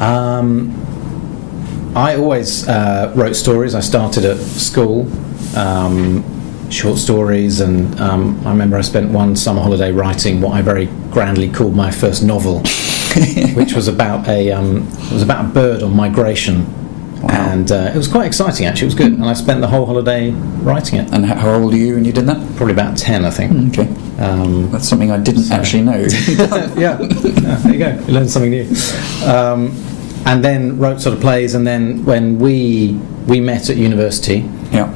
I always wrote stories. I started at school, short stories, and I remember I spent one summer holiday writing what I very grandly called my first novel, which was about a bird on migration. Wow. And it was quite exciting, actually. It was good, and I spent the whole holiday writing it. And how old are you when you did that? Probably about 10, I think. Okay. That's something I didn't actually know. Yeah, there you go. You learned something new. And then wrote sort of plays, and then when we met at university. Yeah.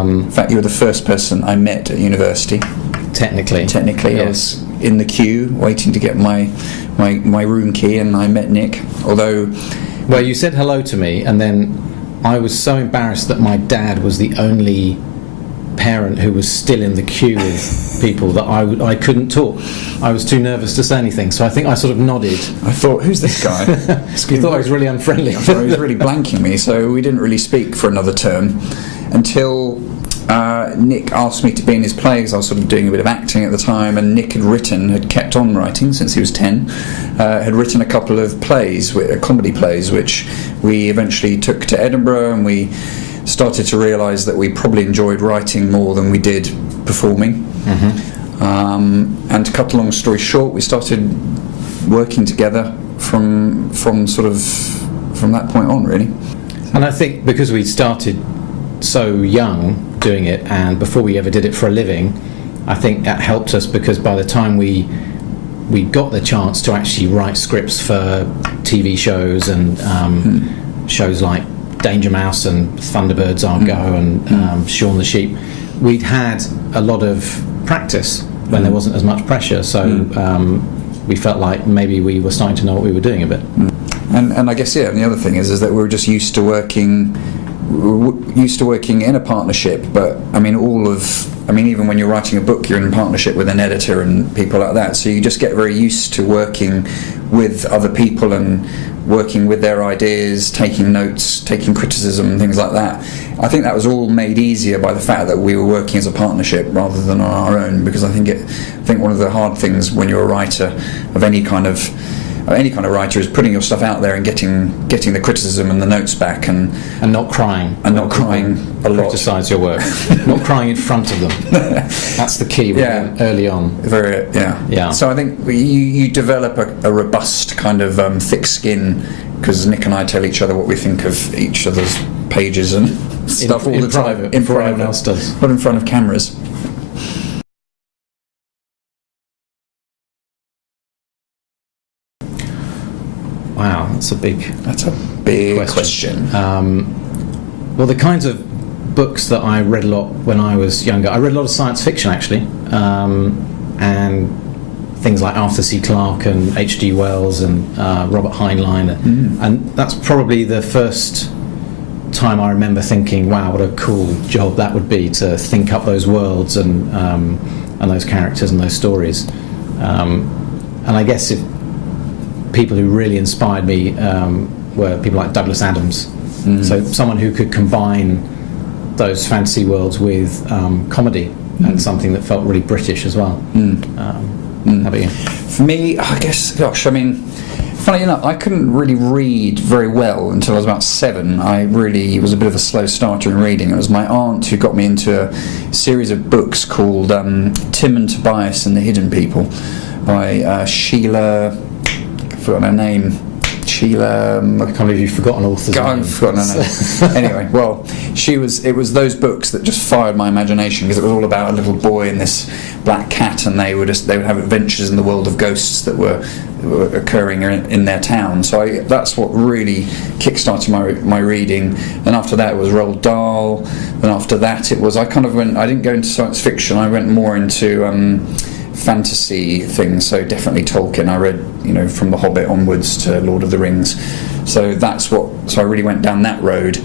In fact, you were the first person I met at university. Technically, yes. I was in the queue waiting to get my room key, and I met Nick. Although, well, you said hello to me, and then I was so embarrassed that my dad was the only parent who was still in the queue with people that I couldn't talk. I was too nervous to say anything, so I think I sort of nodded. I thought, who's this guy? You thought I was really unfriendly. I thought he was really blanking me, so we didn't really speak for another term until Nick asked me to be in his plays. I was sort of doing a bit of acting at the time, and Nick had kept on writing since he was 10, had written a couple of plays, comedy plays, which we eventually took to Edinburgh, and we started to realise that we probably enjoyed writing more than we did performing. And to cut a long story short, we started working together from that point on, really. And I think because we started so young doing it, and before we ever did it for a living, I think that helped us, because by the time we got the chance to actually write scripts for TV shows and shows like Danger Mouse and Thunderbirds Are Go and Shaun the Sheep, we'd had a lot of practice when there wasn't as much pressure, so we felt like maybe we were starting to know what we were doing a bit. And I guess, and the other thing is that we were just used to working in a partnership, but even when you're writing a book, you're in partnership with an editor and people like that, so you just get very used to working with other people and working with their ideas, taking notes, taking criticism and things like that. I think that was all made easier by the fact that we were working as a partnership rather than on our own, because I think one of the hard things when you're a writer of any kind of writer is putting your stuff out there and getting the criticism and the notes back and not crying a lot. Criticise your work, not crying in front of them. That's the key. Early on. Very yeah. So I think you develop a robust kind of thick skin, because Nick and I tell each other what we think of each other's pages and stuff all the time. Before anyone else does. Not in front of cameras. Wow, that's a big question. Well, the kinds of books that I read a lot when I was younger, I read a lot of science fiction, actually, and things like Arthur C. Clarke and H.G. Wells and Robert Heinlein, and that's probably the first time I remember thinking, wow, what a cool job that would be to think up those worlds and those characters and those stories. And I guess if people who really inspired me were people like Douglas Adams. So someone who could combine those fantasy worlds with comedy and something that felt really British as well. How about you? For me, I guess, funny enough, I couldn't really read very well until I was about 7. I really was a bit of a slow starter in reading. It was my aunt who got me into a series of books called Tim and Tobias and the Hidden People by Sheila... I've forgotten her name. Sheila... I can't believe you've forgotten author's name. I've forgotten her name. Anyway, well, it was those books that just fired my imagination, because it was all about a little boy and this black cat, and they would have adventures in the world of ghosts that were occurring in their town. So that's what really kick-started my reading. Then after that it was Roald Dahl. Then after that I didn't go into science fiction, I went more into fantasy things, so definitely Tolkien. I read, from The Hobbit onwards to Lord of the Rings. So I really went down that road.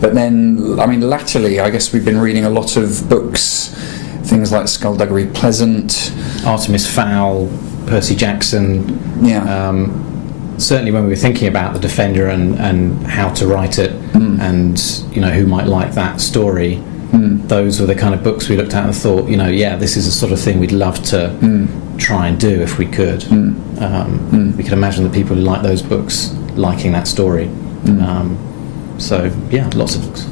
But then, latterly, I guess we've been reading a lot of books, things like Skullduggery Pleasant, Artemis Fowl, Percy Jackson. Certainly when we were thinking about The Defender and how to write it, and who might like that story, those were the kind of books we looked at and thought, this is the sort of thing we'd love to try and do if we could. We could imagine the people who like those books liking that story. So yeah, lots of books.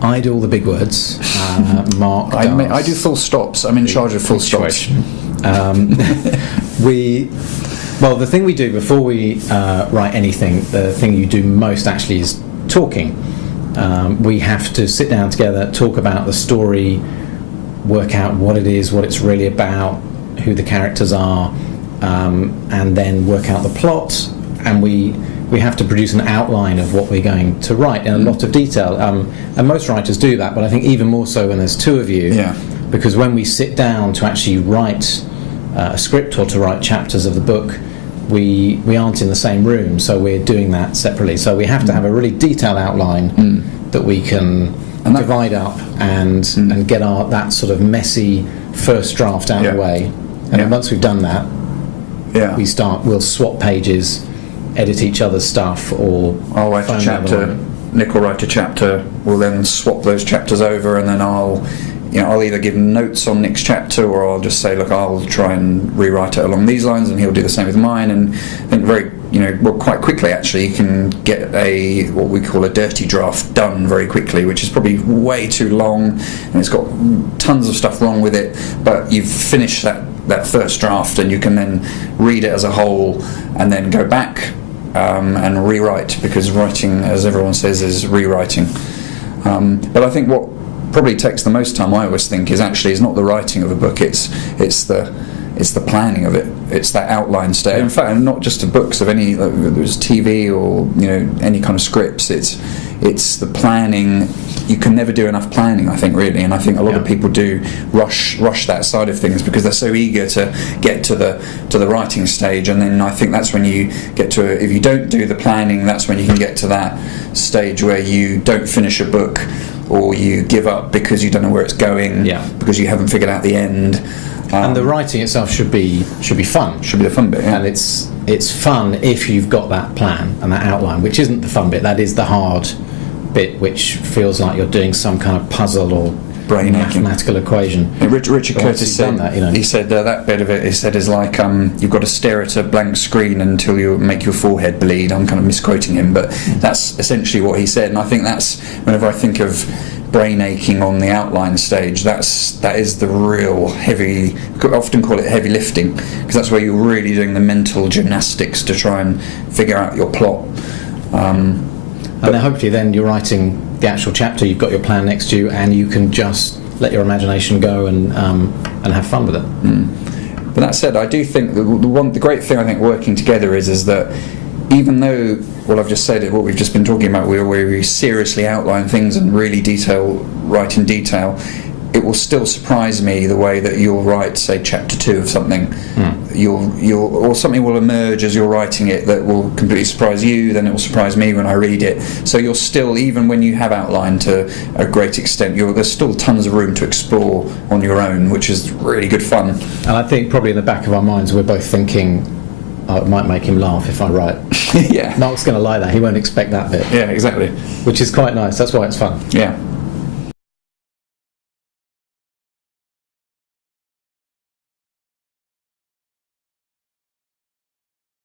I do all the big words. Mark does. I do full stops. I'm in charge of full stops. Well, the thing we do before we write anything, the thing you do most actually is talking. We have to sit down together, talk about the story, work out what it is, what it's really about, who the characters are, and then work out the plot. And we have to produce an outline of what we're going to write in a lot of detail. And most writers do that, but I think even more so when there's two of you. Yeah. Because when we sit down to actually write a script or to write chapters of the book, we aren't in the same room, so we're doing that separately. So we have to have a really detailed outline that we can divide up and get that sort of messy first draft out of the way. And then once we've done that, we'll swap pages, edit each other's stuff, or I'll write a chapter, Nick will write a chapter, we'll then swap those chapters over, and then I'll either give notes on Nick's chapter, or I'll just say, look, I'll try and rewrite it along these lines, and he'll do the same with mine. And I think quite quickly actually you can get what we call a dirty draft done very quickly, which is probably way too long and it's got tons of stuff wrong with it, but you've finished that first draft, and you can then read it as a whole and then go back and rewrite, because writing, as everyone says, is rewriting. But I think what probably takes the most time, I always think, is not the writing of a book, it's the planning of it. It's that outline stage. In fact, not just of books, of any, there's TV or any kind of scripts. It's the planning. You can never do enough planning, I think, really, and I think a lot of people do rush that side of things because they're so eager to get to the writing stage, and then I think that's when you get to if you don't do the planning, that's when you can get to that stage where you don't finish a book, or you give up because you don't know where it's going, because you haven't figured out the end. And the writing itself should be fun. Should be the fun bit, yeah. And it's fun if you've got that plan and that outline, which isn't the fun bit. That is the hard bit, which feels like you're doing some kind of puzzle or brain mathematical equation. Richard Curtis said that, he said that bit of it, he said, is like you've got to stare at a blank screen until you make your forehead bleed. I'm kind of misquoting him, but that's essentially what he said. And I think that's, whenever I think of brain aching on the outline stage, that is the real heavy, I often call it heavy lifting, because that's where you're really doing the mental gymnastics to try and figure out your plot. And then hopefully then you're writing the actual chapter, you've got your plan next to you, and you can just let your imagination go and have fun with it. But that said, I do think the great thing I think working together is that even though what I've just said, what we've just been talking about, where we seriously outline things and really write in detail, it will still surprise me the way that you'll write, say, chapter 2 of something. Or something will emerge as you're writing it that will completely surprise you, then it will surprise me when I read it. So you're still, even when you have outlined to a great extent, there's still tons of room to explore on your own, which is really good fun. And I think probably in the back of our minds we're both thinking, it might make him laugh if I write. Yeah. Mark's going to like that. He won't expect that bit. Yeah, exactly. Which is quite nice. That's why it's fun. Yeah.